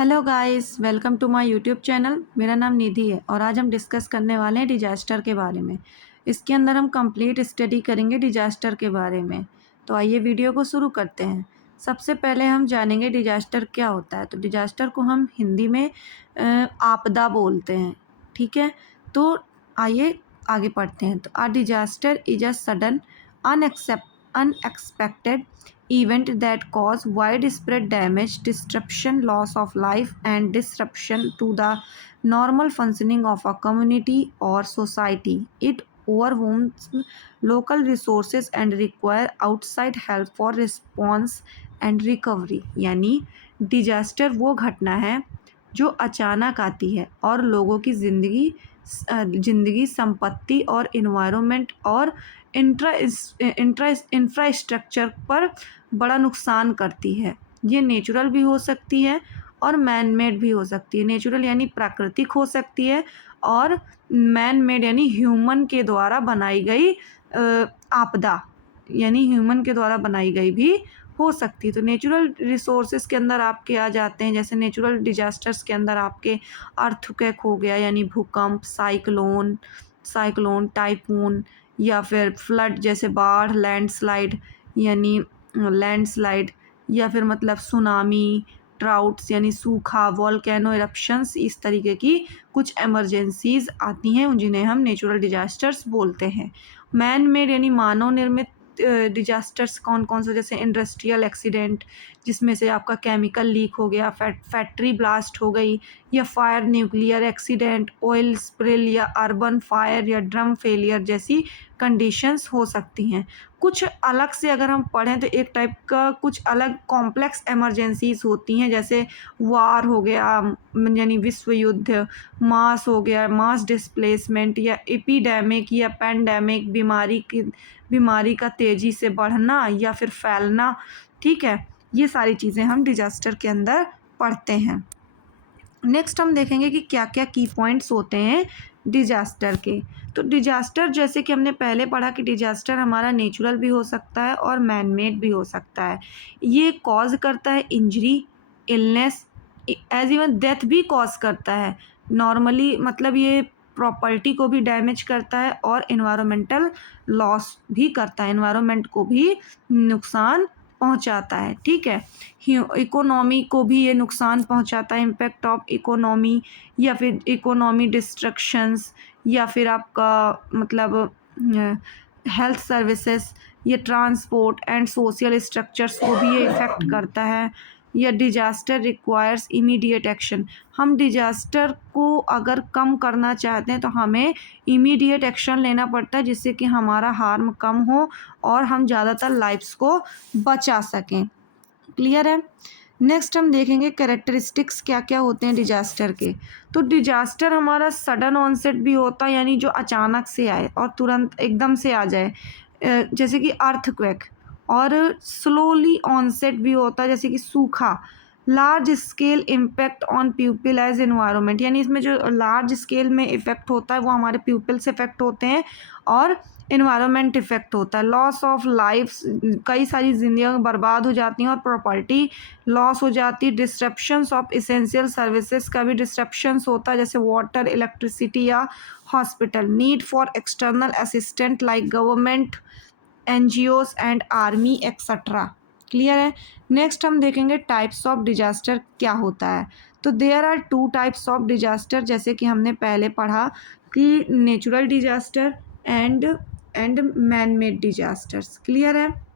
Hello guys, welcome to my YouTube channel. मेरा नाम निधि है और आज हम डिस्कस करने वाले हैं डिजास्टर के बारे में। इसके अंदर हम कंप्लीट स्टडी करेंगे डिजास्टर के बारे में। तो आइए वीडियो को शुरू करते हैं। सबसे पहले हम जानेंगे डिजास्टर क्या होता है। तो डिजास्टर को हम हिंदी में आपदा बोलते हैं। ठीक है, तो आइए आगे पढ़ते हैं। तो disaster is a sudden unexpected event that cause widespread damage, disruption, loss of life, and disruption to the normal functioning of a community or society. It overwhelms local resources and require outside help for response and recovery. यानी disaster वो घटना है जो अचानक आती है और लोगों की ज़िंदगी, संपत्ति और इन्वायरमेंट और इंफ्रास्ट्रक्चर पर बड़ा नुकसान करती है। ये नेचुरल भी हो सकती है और मैन मेड भी हो सकती है। नेचुरल यानी प्राकृतिक हो सकती है और मैन मेड यानी ह्यूमन के द्वारा बनाई गई आपदा यानी ह्यूमन के द्वारा बनाई गई भी हो सकती है। तो नेचुरल रिसोर्सेज के अंदर आपके आ जाते हैं, जैसे नेचुरल डिजास्टर्स के अंदर आपके अर्थक्वेक हो गया यानी भूकंप, साइक्लोन, टाइफून या फिर फ्लड जैसे बाढ़, लैंडस्लाइड या फिर मतलब सुनामी, ड्राउट्स यानी सूखा, वॉल्केनो इरप्शंस, इस तरीके की कुछ एमरजेंसीज आती हैं जिन्हें हम नेचुरल डिजास्टर्स बोलते हैं। मैन मेड यानी मानव निर्मित डिजास्टर्स कौन कौन से, जैसे इंडस्ट्रियल एक्सीडेंट जिसमें से आपका केमिकल लीक हो गया, फैक्ट्री ब्लास्ट हो गई, या fire, nuclear accident, oil spill या अर्बन फायर या ड्रम फेलियर जैसी कंडीशंस हो सकती हैं। कुछ अलग से अगर हम पढ़ें तो एक टाइप का कुछ अलग कॉम्प्लेक्स एमरजेंसीज होती हैं, जैसे वार हो गया यानी विश्व युद्ध, मास डिस्प्लेसमेंट या एपिडेमिक या पैंडेमिक, बीमारी का तेज़ी से बढ़ना या फिर फैलना। ठीक है, ये सारी चीज़ें हम डिजास्टर के अंदर पढ़ते हैं। नेक्स्ट हम देखेंगे कि क्या क्या की पॉइंट्स होते हैं डिजास्टर के। तो डिजास्टर, जैसे कि हमने पहले पढ़ा कि डिजास्टर हमारा नेचुरल भी हो सकता है और मैन मेड भी हो सकता है। ये कॉज करता है injury, illness, as even death भी कॉज करता है नॉर्मली, मतलब ये प्रॉपर्टी को भी डैमेज करता है और इन्वायरमेंटल लॉस भी करता है, इन्वायरमेंट को भी नुकसान पहुंचाता है। ठीक है, इकोनॉमी को भी ये नुकसान पहुंचाता है, इम्पैक्ट ऑफ इकोनॉमी या फिर इकोनॉमी डिस्ट्रक्शंस, या फिर आपका मतलब हेल्थ सर्विसेज या ट्रांसपोर्ट एंड सोशल स्ट्रक्चर्स को भी ये इफ़ेक्ट करता है। या डिजास्टर रिक्वायर्स इमीडिएट एक्शन, हम डिजास्टर को अगर कम करना चाहते हैं तो हमें इमीडिएट एक्शन लेना पड़ता है, जिससे कि हमारा हार्म कम हो और हम ज़्यादातर लाइफ्स को बचा सकें। क्लियर है। नेक्स्ट हम देखेंगे कैरेक्टरिस्टिक्स क्या क्या होते हैं डिजास्टर के। तो डिजास्टर हमारा सडन ऑनसेट भी होता है, यानी जो अचानक से आए और तुरंत एकदम से आ जाए, जैसे कि अर्थक्वेक, और स्लोली ऑनसेट भी होता है जैसे कि सूखा। Large scale impact on people as environment, यानी इसमें जो लार्ज स्केल में इफ़ेक्ट होता है वो हमारे पीपल से इफ़ेक्ट होते हैं और इन्वायरमेंट इफ़ेक्ट होता है। लॉस ऑफ लाइफ, कई सारी जिंदगियाँ बर्बाद हो जाती हैं और प्रॉपर्टी लॉस हो जाती है। डिस्ट्रप्शंस ऑफ इसेंशियल सर्विसेज का भी डिस्ट्रप्शंस होता है, जैसे वाटर, इलेक्ट्रिसिटी या hospital. Need for external assistant like government, NGOs and army etcetera. Clear है। नेक्स्ट हम देखेंगे टाइप्स ऑफ डिजास्टर क्या होता है। तो there are 2 types of disaster, जैसे कि हमने पहले पढ़ा कि natural disaster and man made disasters. Clear है।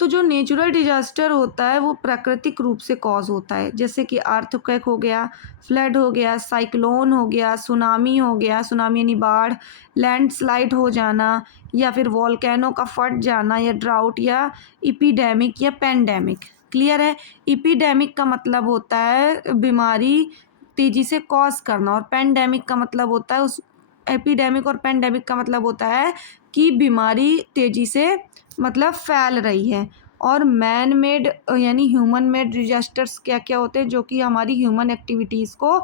तो जो नेचुरल डिजास्टर होता है वो प्राकृतिक रूप से कॉज होता है, जैसे कि अर्थक्वेक हो गया, फ्लड हो गया, साइक्लोन हो गया, सुनामी हो गया, सुनामी यानी बाढ़, लैंडस्लाइड हो जाना, या फिर वॉल्केनो का फट जाना, या ड्राउट, या इपीडेमिक या पेंडेमिक। क्लियर है। इपीडेमिक का मतलब होता है बीमारी तेजी से कॉज करना, और पेंडेमिक का मतलब होता है उस एपिडेमिक और पेंडेमिक का मतलब होता है कि बीमारी तेजी से मतलब फैल रही है। और मैन मेड यानी ह्यूमन मेड डिजास्टर्स क्या क्या होते हैं, जो कि हमारी ह्यूमन एक्टिविटीज़ को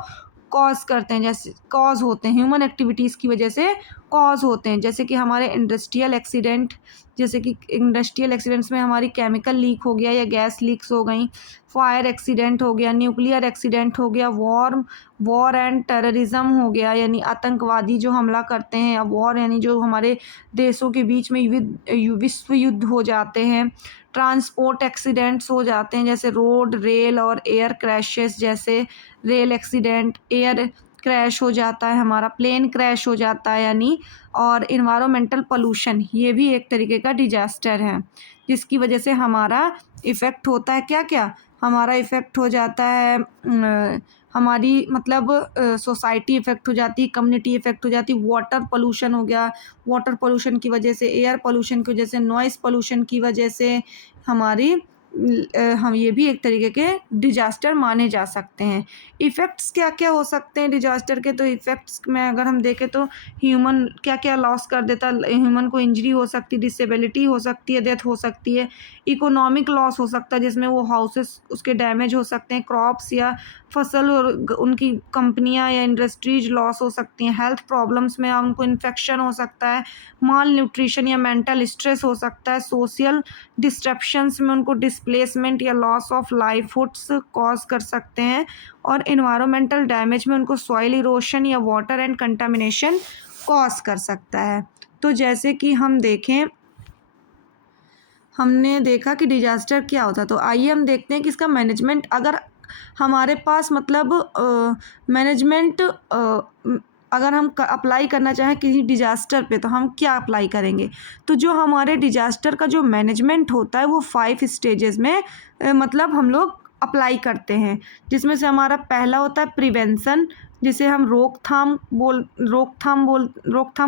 कॉज करते हैं, जैसे कॉज होते हैं ह्यूमन एक्टिविटीज़ की वजह से कॉज होते हैं, जैसे कि हमारे इंडस्ट्रियल एक्सीडेंट, जैसे कि इंडस्ट्रियल एक्सीडेंट्स में हमारी केमिकल लीक हो गया या गैस लीक्स हो गई, फायर एक्सीडेंट हो गया, न्यूक्लियर एक्सीडेंट हो गया, वॉर एंड टेररिज्म हो गया, यानी आतंकवादी जो हमला करते हैं, या वॉर यानी जो हमारे देशों के बीच में विश्व युद्ध हो जाते हैं, ट्रांसपोर्ट एक्सीडेंट्स हो जाते हैं, जैसे रोड, रेल और एयर क्रैशेस, जैसे रेल एक्सीडेंट, एयर क्रैश हो जाता है हमारा, प्लेन क्रैश हो जाता है यानी, और इन्वायरमेंटल पोल्यूशन ये भी एक तरीके का डिजास्टर है, जिसकी वजह से हमारा इफ़ेक्ट होता है क्या क्या, हमारा इफ़ेक्ट हो जाता है हमारी मतलब सोसाइटी इफ़ेक्ट हो जाती है, कम्युनिटी इफ़ेक्ट हो जाती है, वाटर पोल्यूशन हो गया, वाटर पोल्यूशन की वजह से, एयर पोल्यूशन की वजह से, नॉइज़ पोल्यूशन की वजह से हमारी हम ये भी एक तरीके के डिजास्टर माने जा सकते हैं। इफ़ेक्ट्स क्या क्या हो सकते हैं डिजास्टर के, तो इफ़ेक्ट्स में अगर हम देखें तो ह्यूमन क्या क्या लॉस कर देता है, ह्यूमन को इंजरी हो सकती है, डिसेबिलिटी हो सकती है, डेथ हो सकती है, इकोनॉमिक लॉस हो सकता है जिसमें वो हाउसेस उसके डैमेज हो सकते हैं, क्रॉप्स या फसल और उनकी कंपनियां या इंडस्ट्रीज लॉस हो सकती हैं, हेल्थ प्रॉब्लम्स में उनको इन्फेक्शन हो सकता है, माल न्यूट्रिशन या मेंटल स्ट्रेस हो सकता है, सोशल डिस्ट्रप्शंस में उनको डिस्प्लेसमेंट या लॉस ऑफ लाइवहुड्स कॉज कर सकते हैं, और इन्वायरमेंटल डैमेज में उनको सॉइल इरोशन या वाटर एंड कंटामिनेशन कॉज कर सकता है। तो जैसे कि हम देखें, हमने देखा कि डिजास्टर क्या होता है, तो आइए हम देखते हैं कि इसका मैनेजमेंट, अगर हमारे पास मतलब मैनेजमेंट अगर हम अप्लाई करना चाहें किसी डिजास्टर पे तो हम क्या अप्लाई करेंगे, तो जो हमारे डिजास्टर का जो मैनेजमेंट होता है वो 5 स्टेजेस में मतलब हम लोग अप्लाई करते हैं, जिसमें से हमारा पहला होता है प्रिवेंशन, जिसे हम रोकथाम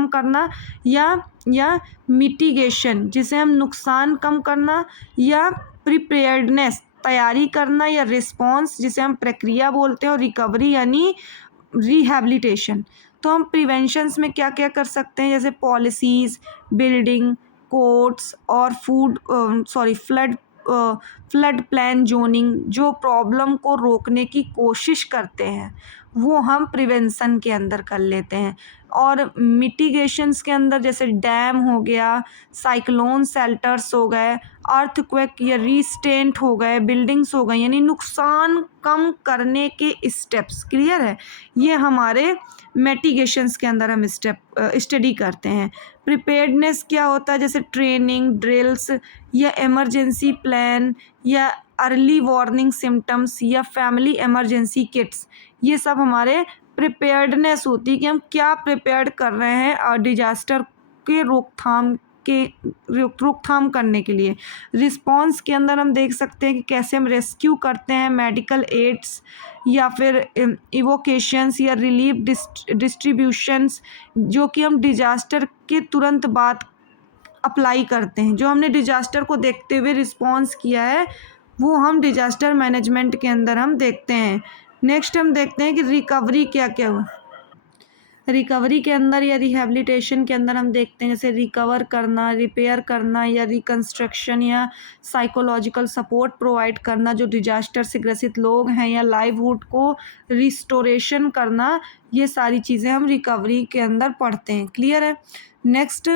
करना, या मिटिगेशन जिसे हम नुकसान कम करना, या प्रिपेयर्डनेस तैयारी करना, या रिस्पॉन्स जिसे हम प्रक्रिया बोलते हैं, और रिकवरी यानी रिहैबिलिटेशन। तो हम प्रिवेंशंस में क्या क्या कर सकते हैं, जैसे पॉलिसीज़, बिल्डिंग कोड्स और फ्लड प्लान जोनिंग, जो प्रॉब्लम को रोकने की कोशिश करते हैं वो हम प्रिवेंशन के अंदर कर लेते हैं, और मिटिगेशंस के अंदर जैसे डैम हो गया, साइक्लोन शेल्टर्स हो गए, अर्थक्वेक या रीस्टेंट हो गए, बिल्डिंग्स हो गई, यानी नुकसान कम करने के स्टेप्स, क्लियर है, ये हमारे मिटिगेशंस के अंदर हम स्टडी करते हैं। प्रिपेयर्डनेस क्या होता है, जैसे ट्रेनिंग, ड्रिल्स या इमरजेंसी प्लान, या अर्ली वार्निंग सिम्टम्स, या फैमिली इमरजेंसी किट्स, ये सब हमारे प्रिपेयर्डनेस होती है कि हम क्या प्रिपेयर्ड कर रहे हैं डिजास्टर के रोकथाम करने के लिए। रिस्पॉन्स के अंदर हम देख सकते हैं कि कैसे हम रेस्क्यू करते हैं, मेडिकल एड्स या फिर इवोकेशंस या रिलीफ डिस्ट्रीब्यूशंस, जो कि हम डिजास्टर के तुरंत बाद अप्लाई करते हैं, जो हमने डिजास्टर को देखते हुए रिस्पॉन्स किया है वो हम डिजास्टर मैनेजमेंट के अंदर हम देखते हैं। नेक्स्ट हम देखते हैं कि रिकवरी क्या क्या हो, रिकवरी के अंदर या रिहैबिलिटेशन के अंदर हम देखते हैं जैसे रिकवर करना, रिपेयर करना, या रिकंस्ट्रक्शन, या साइकोलॉजिकल सपोर्ट प्रोवाइड करना जो डिजास्टर से ग्रसित लोग हैं, या लाइवहुड को रिस्टोरेशन करना, ये सारी चीज़ें हम रिकवरी के अंदर पढ़ते हैं, क्लियर है। नेक्स्ट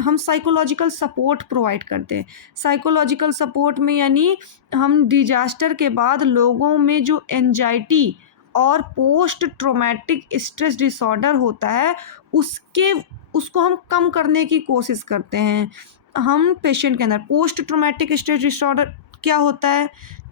हम साइकोलॉजिकल सपोर्ट प्रोवाइड करते हैं। साइकोलॉजिकल सपोर्ट में यानी हम डिजास्टर के बाद लोगों में जो एंजाइटी और पोस्ट ट्रोमैटिक स्ट्रेस डिसऑर्डर होता है उसको हम कम करने की कोशिश करते हैं। हम पेशेंट के अंदर पोस्ट ट्रोमैटिक स्ट्रेस डिसऑर्डर क्या होता है,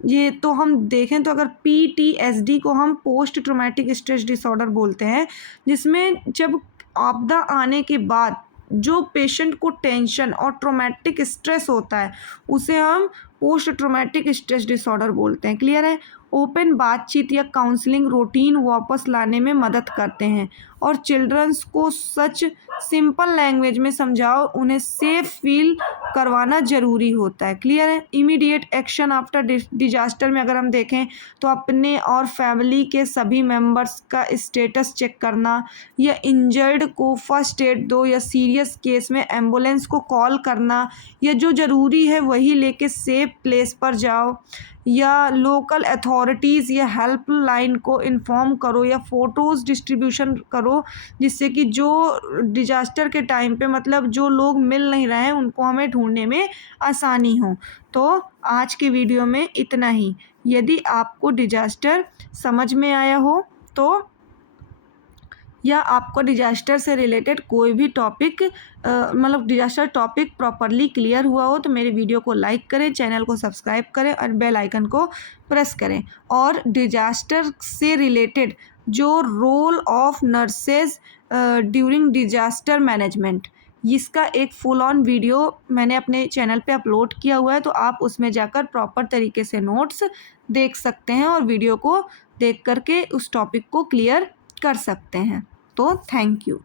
ये तो हम देखें तो अगर PTSD को हम पोस्ट ट्रोमैटिक स्ट्रेस डिसऑर्डर बोलते हैं, जिसमें जब आपदा आने के बाद जो पेशेंट को टेंशन और ट्रोमैटिक स्ट्रेस होता है उसे हम पोस्ट ट्रोमैटिक स्ट्रेस डिसऑर्डर बोलते हैं, क्लियर है। ओपन बातचीत या काउंसलिंग रूटीन वापस लाने में मदद करते हैं, और चिल्ड्रंस को सच सिंपल लैंग्वेज में समझाओ, उन्हें सेफ फील करवाना ज़रूरी होता है, क्लियर है। इमीडिएट एक्शन आफ्टर डिजास्टर में अगर हम देखें तो अपने और फैमिली के सभी मेंबर्स का स्टेटस चेक करना, या इंजर्ड को फर्स्ट एड दो, या सीरियस केस में एम्बुलेंस को कॉल करना, या जो ज़रूरी है वही लेके सेफ प्लेस पर जाओ या लोकल अथॉरिटीज़ या हेल्पलाइन को इन्फॉर्म करो या फ़ोटोज़ डिस्ट्रीब्यूशन करो, जिससे कि जो डिज़ास्टर के टाइम पे मतलब जो लोग मिल नहीं रहे हैं उनको हमें ढूंढने में आसानी हो। तो आज की वीडियो में इतना ही। यदि आपको डिज़ास्टर समझ में आया हो तो या आपको डिजास्टर से रिलेटेड कोई भी टॉपिक मतलब डिजास्टर टॉपिक प्रॉपरली क्लियर हुआ हो तो मेरे वीडियो को लाइक करें, चैनल को सब्सक्राइब करें और बेल आइकन को प्रेस करें। और डिजास्टर से रिलेटेड जो role of nurses during disaster management, इसका एक फुल ऑन वीडियो मैंने अपने चैनल पे अपलोड किया हुआ है, तो आप उसमें जाकर प्रॉपर तरीके से नोट्स देख सकते हैं और वीडियो को देख करके उस टॉपिक को क्लियर कर सकते हैं। तो थैंक यू।